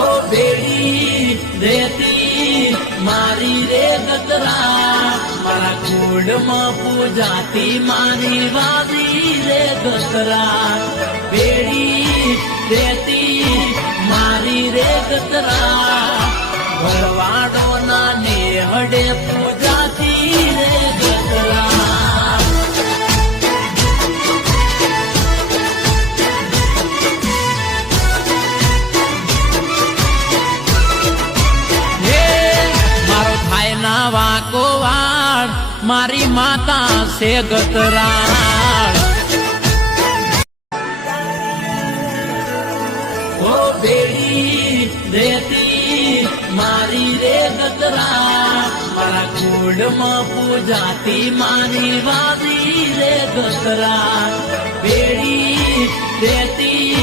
ઓ બેડી રેતી મારી રે ગતરા મારા કુળમાં પૂજાતી મારી વાદી રે ગતરા બેડી રેતી મારી રે ગતરા ભરવાડો ના નેહડે પૂજાતી રે ગતરા વાકો વાળ મારી માતા છે ગતરાળ ઓ બેડી રેતી મારી રે ગતરા મારા કુળમાં પૂજાતી મારી વાદી રે ગતરા બેડી રેતી